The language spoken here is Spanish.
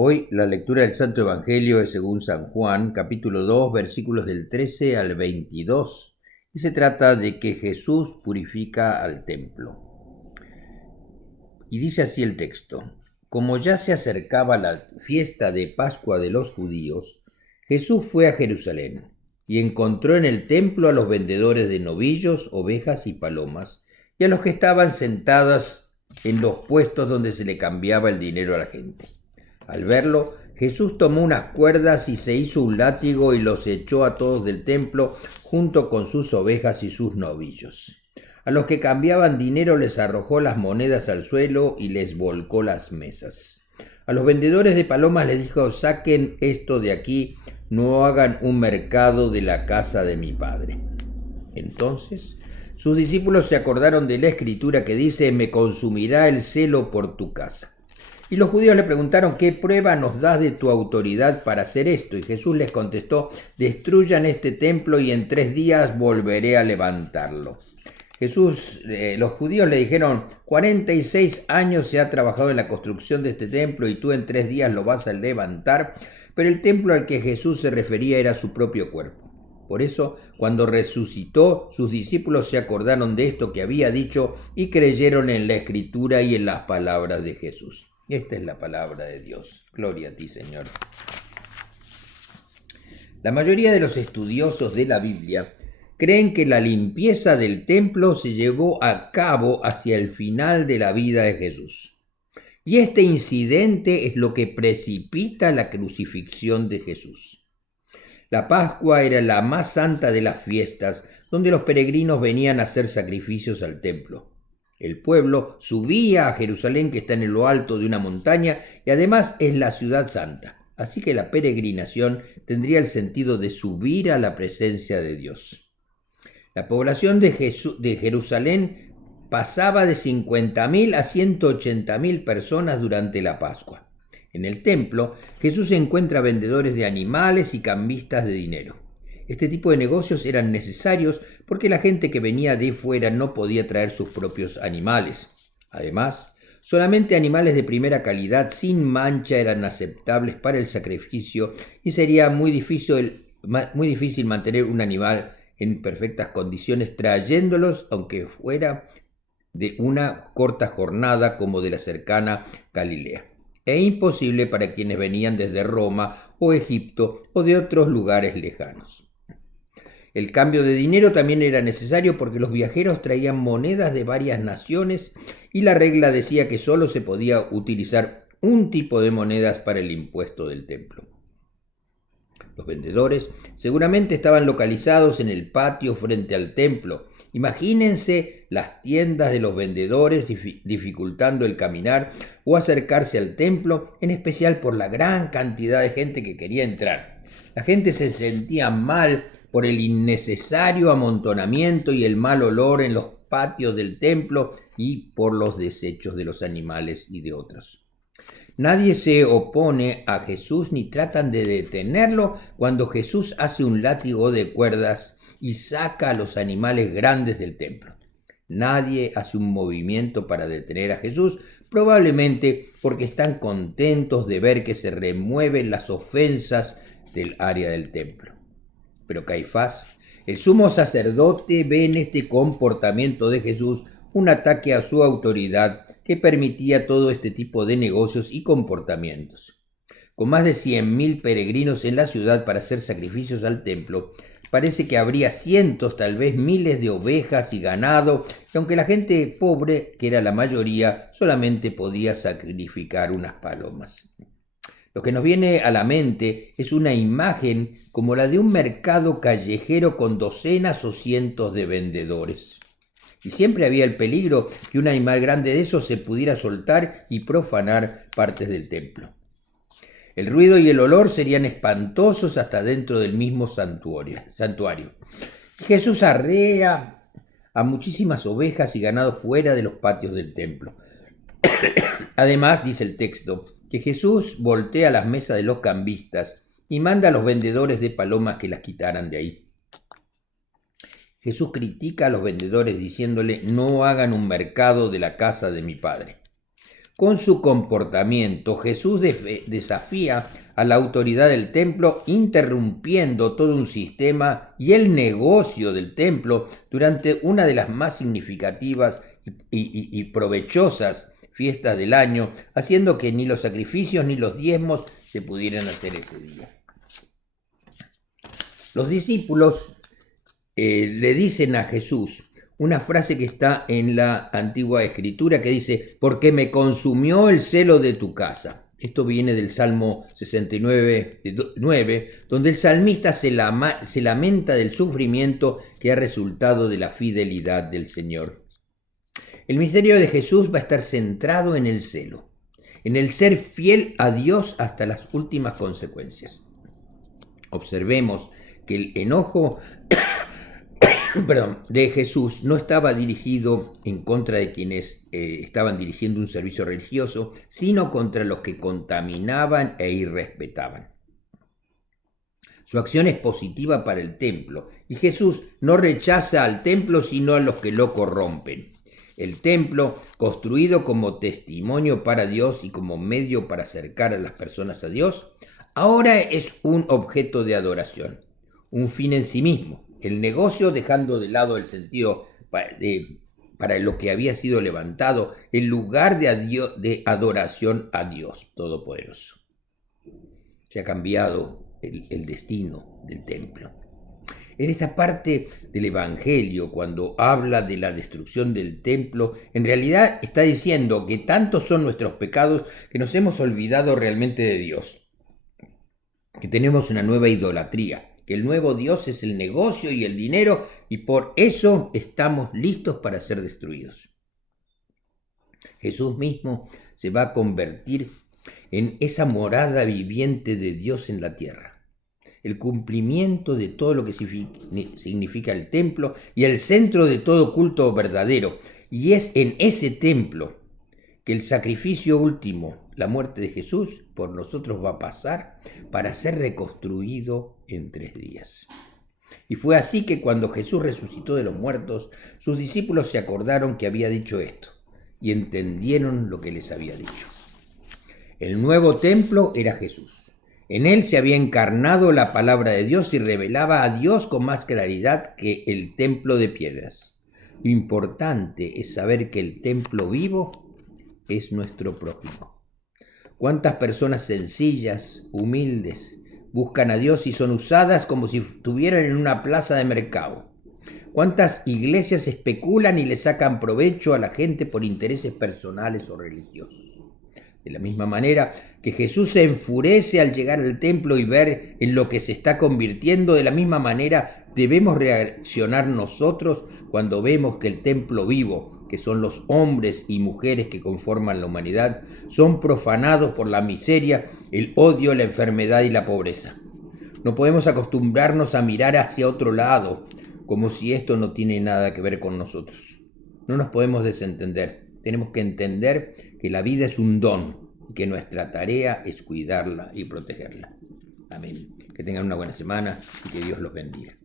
Hoy la lectura del Santo Evangelio es según San Juan, capítulo 2, versículos del 13 al 22, y se trata de que Jesús purifica al templo. Y dice así el texto: Como ya se acercaba la fiesta de Pascua de los judíos, Jesús fue a Jerusalén y encontró en el templo a los vendedores de novillos, ovejas y palomas, y a los que estaban sentados en los puestos donde se le cambiaba el dinero a la gente. Al verlo, Jesús tomó unas cuerdas y se hizo un látigo y los echó a todos del templo junto con sus ovejas y sus novillos. A los que cambiaban dinero les arrojó las monedas al suelo y les volcó las mesas. A los vendedores de palomas les dijo: saquen esto de aquí, no hagan un mercado de la casa de mi Padre. Entonces sus discípulos se acordaron de la escritura que dice: me consumirá el celo por tu casa. Y los judíos le preguntaron: ¿qué prueba nos das de tu autoridad para hacer esto? Y Jesús les contestó: destruyan este templo y en 3 días volveré a levantarlo. Los judíos le dijeron: 46 años se ha trabajado en la construcción de este templo y tú en 3 días lo vas a levantar. Pero el templo al que Jesús se refería era su propio cuerpo. Por eso, cuando resucitó, sus discípulos se acordaron de esto que había dicho y creyeron en la Escritura y en las palabras de Jesús. Esta es la palabra de Dios. Gloria a ti, Señor. La mayoría de los estudiosos de la Biblia creen que la limpieza del templo se llevó a cabo hacia el final de la vida de Jesús. Y este incidente es lo que precipita la crucifixión de Jesús. La Pascua era la más santa de las fiestas, donde los peregrinos venían a hacer sacrificios al templo. El pueblo subía a Jerusalén, que está en lo alto de una montaña, y además es la ciudad santa. Así que la peregrinación tendría el sentido de subir a la presencia de Dios. La población de Jerusalén pasaba de 50.000 a 180.000 personas durante la Pascua. En el templo, Jesús encuentra vendedores de animales y cambistas de dinero. Este tipo de negocios eran necesarios porque la gente que venía de fuera no podía traer sus propios animales. Además, solamente animales de primera calidad sin mancha eran aceptables para el sacrificio y sería muy difícil mantener un animal en perfectas condiciones trayéndolos, aunque fuera de una corta jornada como de la cercana Galilea. E imposible para quienes venían desde Roma o Egipto o de otros lugares lejanos. El cambio de dinero también era necesario porque los viajeros traían monedas de varias naciones y la regla decía que solo se podía utilizar un tipo de monedas para el impuesto del templo. Los vendedores seguramente estaban localizados en el patio frente al templo. Imagínense las tiendas de los vendedores dificultando el caminar o acercarse al templo, en especial por la gran cantidad de gente que quería entrar. La gente se sentía mal por el innecesario amontonamiento y el mal olor en los patios del templo y por los desechos de los animales y de otros. Nadie se opone a Jesús ni tratan de detenerlo cuando Jesús hace un látigo de cuerdas y saca a los animales grandes del templo. Nadie hace un movimiento para detener a Jesús, probablemente porque están contentos de ver que se remueven las ofensas del área del templo. Pero Caifás, el sumo sacerdote, ve en este comportamiento de Jesús un ataque a su autoridad que permitía todo este tipo de negocios y comportamientos. Con más de 100.000 peregrinos en la ciudad para hacer sacrificios al templo, parece que habría cientos, tal vez miles de ovejas y ganado, y aunque la gente pobre, que era la mayoría, solamente podía sacrificar unas palomas. Lo que nos viene a la mente es una imagen como la de un mercado callejero con docenas o cientos de vendedores. Y siempre había el peligro que un animal grande de esos se pudiera soltar y profanar partes del templo. El ruido y el olor serían espantosos hasta dentro del mismo santuario. Jesús arrea a muchísimas ovejas y ganado fuera de los patios del templo. Además, dice el texto, que Jesús voltea las mesas de los cambistas y manda a los vendedores de palomas que las quitaran de ahí. Jesús critica a los vendedores diciéndole: no hagan un mercado de la casa de mi Padre. Con su comportamiento, Jesús desafía a la autoridad del templo, interrumpiendo todo un sistema y el negocio del templo durante una de las más significativas y provechosas fiestas del año, haciendo que ni los sacrificios ni los diezmos se pudieran hacer ese día. Los discípulos le dicen a Jesús una frase que está en la antigua escritura que dice: porque me consumió el celo de tu casa. Esto viene del Salmo 69, donde el salmista se lamenta del sufrimiento que ha resultado de la fidelidad del Señor. El misterio de Jesús va a estar centrado en el celo, en el ser fiel a Dios hasta las últimas consecuencias. Observemos que el enojo de Jesús no estaba dirigido en contra de quienes estaban dirigiendo un servicio religioso, sino contra los que contaminaban e irrespetaban. Su acción es positiva para el templo, y Jesús no rechaza al templo sino a los que lo corrompen. El templo, construido como testimonio para Dios y como medio para acercar a las personas a Dios, ahora es un objeto de adoración, un fin en sí mismo. El negocio dejando de lado el sentido para lo que había sido levantado, en lugar de adoración a Dios Todopoderoso. Se ha cambiado el destino del templo. En esta parte del Evangelio, cuando habla de la destrucción del templo, en realidad está diciendo que tantos son nuestros pecados que nos hemos olvidado realmente de Dios, que tenemos una nueva idolatría, que el nuevo Dios es el negocio y el dinero, y por eso estamos listos para ser destruidos. Jesús mismo se va a convertir en esa morada viviente de Dios en la tierra, el cumplimiento de todo lo que significa el templo y el centro de todo culto verdadero. Y es en ese templo que el sacrificio último, la muerte de Jesús, por nosotros va a pasar para ser reconstruido en 3 días. Y fue así que cuando Jesús resucitó de los muertos, sus discípulos se acordaron que había dicho esto y entendieron lo que les había dicho. El nuevo templo era Jesús. En él se había encarnado la palabra de Dios y revelaba a Dios con más claridad que el templo de piedras. Lo importante es saber que el templo vivo es nuestro prójimo. ¿Cuántas personas sencillas, humildes, buscan a Dios y son usadas como si estuvieran en una plaza de mercado? ¿Cuántas iglesias especulan y le sacan provecho a la gente por intereses personales o religiosos? De la misma manera que Jesús se enfurece al llegar al templo y ver en lo que se está convirtiendo, de la misma manera debemos reaccionar nosotros cuando vemos que el templo vivo, que son los hombres y mujeres que conforman la humanidad, son profanados por la miseria, el odio, la enfermedad y la pobreza. No podemos acostumbrarnos a mirar hacia otro lado, como si esto no tiene nada que ver con nosotros. No nos podemos desentender. Tenemos que entender que la vida es un don y que nuestra tarea es cuidarla y protegerla. Amén. Que tengan una buena semana y que Dios los bendiga.